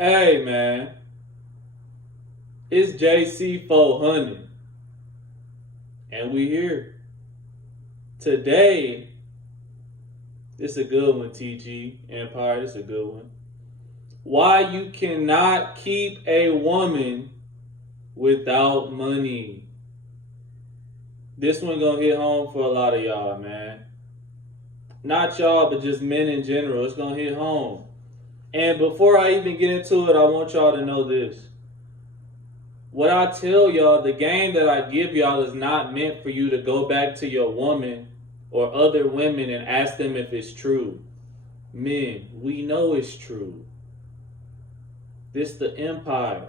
Hey man, it's JC 400, and we here today. This a good one, TG Empire. This a good one. Why you cannot keep a woman without money? This one gonna hit home for a lot of y'all, man. Not y'all, but just men in general. It's gonna hit home. And before I even get into it, I want y'all to know this. What I tell y'all, the game that I give y'all is not meant for you to go back to your woman or other women and ask them if it's true. Men, we know it's true. This the empire.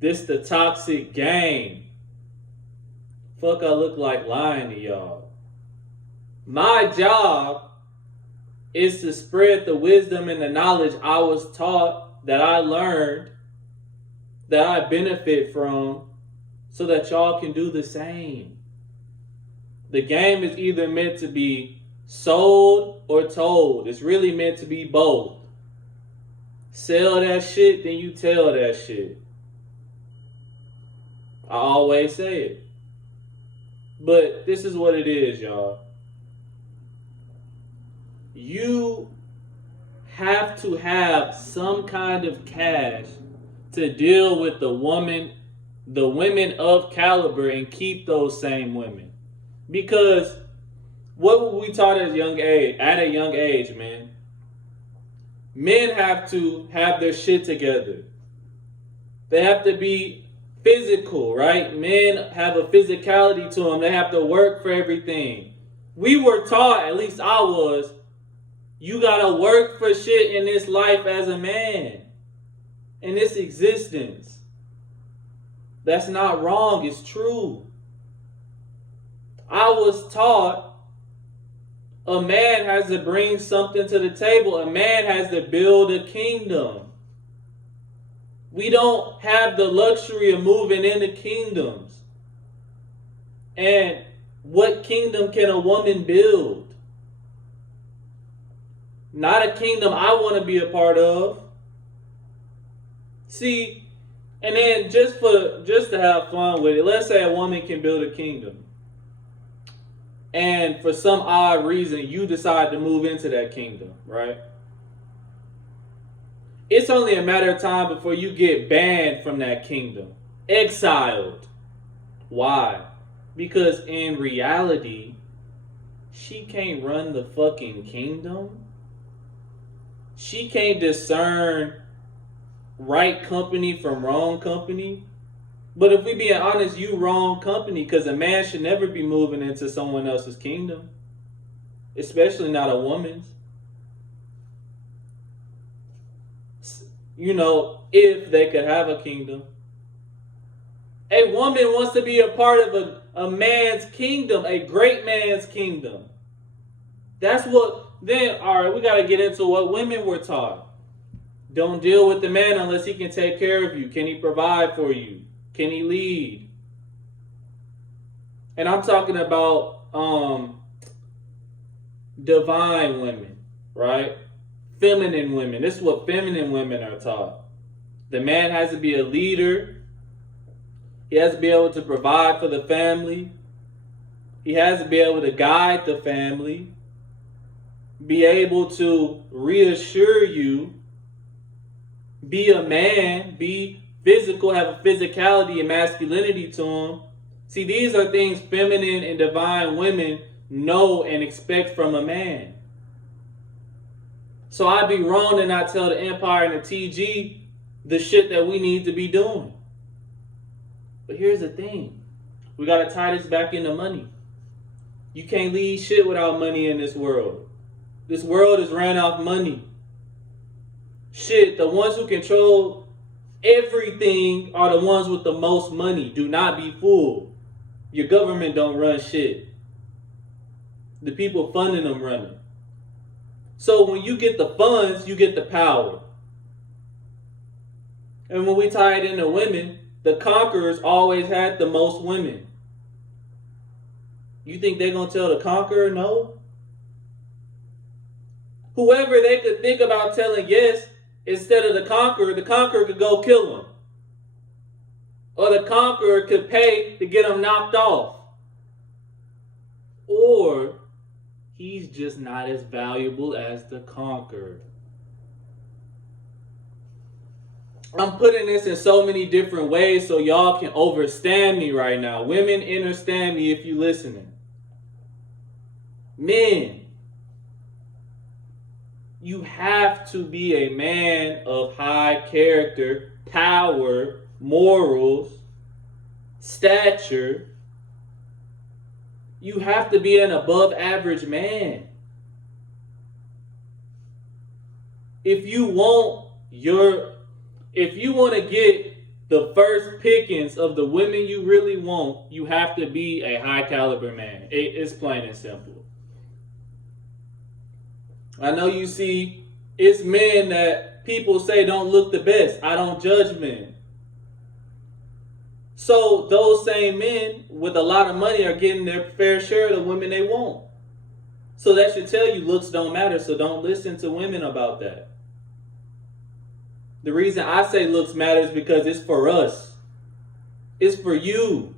This the toxic game. Fuck, I look like lying to y'all. My job is to spread the wisdom and the knowledge I was taught, that I learned, that I benefit from, so that y'all can do the same. The game is either meant to be sold or told. It's really meant to be both. Sell that shit, then you tell that shit. I always say it. But this is what it is, y'all. You have to have some kind of cash to deal with the women of caliber, and keep those same women. Because what were we taught at a young age, man? Men have to have their shit together. They have to be physical, right? Men have a physicality to them. They have to work for everything. We were taught, at least I was, you gotta work for shit in this life as a man, in this existence. That's not wrong, it's true. I was taught a man has to bring something to the table. A man has to build a kingdom. We don't have the luxury of moving into kingdoms. And what kingdom can a woman build? Not a kingdom I want to be a part of. See, and then just to have fun with it, let's say a woman can build a kingdom. And for some odd reason, you decide to move into that kingdom, right? It's only a matter of time before you get banned from that kingdom. Exiled. Why? Because in reality, she can't run the fucking kingdom. She can't discern right company from wrong company. But if we being honest, you wrong company, because a man should never be moving into someone else's kingdom, especially not a woman's. You know, if they could have a kingdom. A woman wants to be a part of a man's kingdom, a great man's kingdom. That's what, then, all right, we got to get into what women were taught. Don't deal with the man unless he can take care of you. Can he provide for you? Can he lead? And I'm talking about divine women, right? Feminine women. This is what feminine women are taught. The man has to be a leader. He has to be able to provide for the family. He has to be able to guide the family. Be able to reassure you. Be a man. Be physical, have a physicality and masculinity to them. See, these are things feminine and divine women know and expect from a man. So I'd be wrong to not tell the Empire and the TG the shit that we need to be doing. But here's the thing. We got to tie this back into money. You can't lead shit without money in this world. This world is ran off money. Shit, the ones who control everything are the ones with the most money. Do not be fooled. Your government don't run shit. The people funding them run it. So when you get the funds, you get the power. And when we tie it into women, the conquerors always had the most women. You think they're going to tell the conqueror no? Whoever they could think about telling yes, instead of the conqueror could go kill him. Or the conqueror could pay to get him knocked off. Or he's just not as valuable as the conqueror. I'm putting this in so many different ways so y'all can understand me right now. Women, understand me if you're listening. Men, you have to be a man of high character, power, morals, stature. You have to be an above average man. If you want to get the first pickings of the women you really want, you have to be a high caliber man. It's plain and simple. I know you see, it's men that people say don't look the best. I don't judge men. So those same men with a lot of money are getting their fair share of the women they want. So that should tell you looks don't matter. So don't listen to women about that. The reason I say looks matter is because it's for us. It's for you.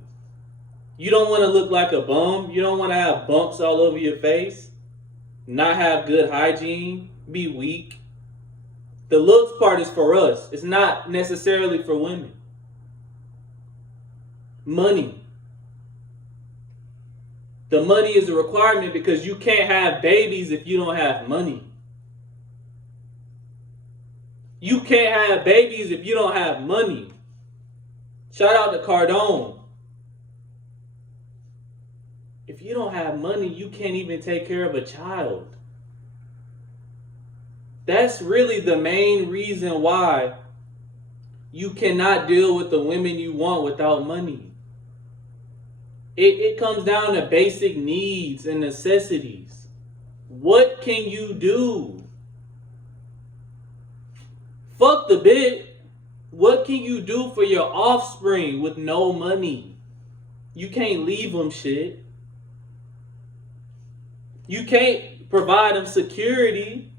You don't want to look like a bum. You don't want to have bumps all over your face. Not have good hygiene. Be weak. The looks part is for us. It's not necessarily for women. Money. The money is a requirement because you can't have babies if you don't have money. You can't have babies if you don't have money. Shout out to Cardone. If you don't have money, you can't even take care of a child. That's really the main reason why you cannot deal with the women you want without money. It comes down to basic needs and necessities. What can you do? Fuck the bit. What can you do for your offspring with no money? You can't leave them shit. You can't provide them security.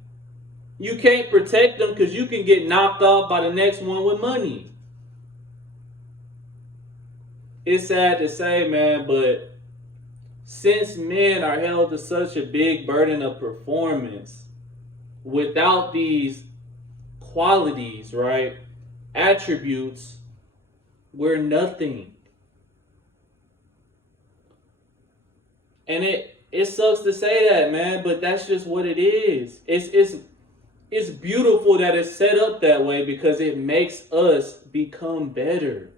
You can't protect them because you can get knocked off by the next one with money. It's sad to say, man, but since men are held to such a big burden of performance, without these qualities, right, attributes, we're nothing. And it sucks to say that, man, but that's just what it is. It's beautiful that it's set up that way because it makes us become better.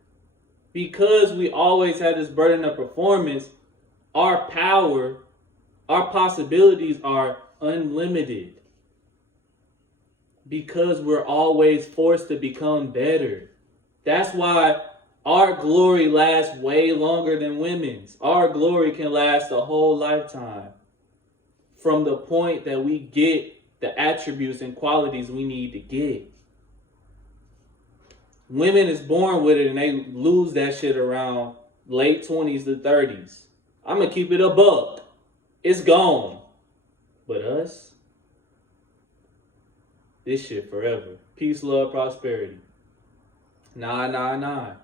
Because we always had this burden of performance, our power, our possibilities are unlimited. Because we're always forced to become better. That's why our glory lasts way longer than women's. Our glory can last a whole lifetime. From the point that we get the attributes and qualities we need to get. Women is born with it and they lose that shit around late 20s to 30s. I'm going to keep it a buck. It's gone. But us, this shit forever. Peace, love, prosperity. Nah.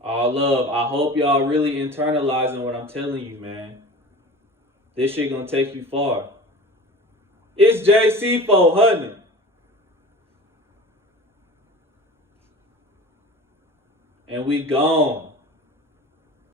All love. I hope y'all really internalizing what I'm telling you, man. This shit gonna take you far. It's JC 400. And we gone.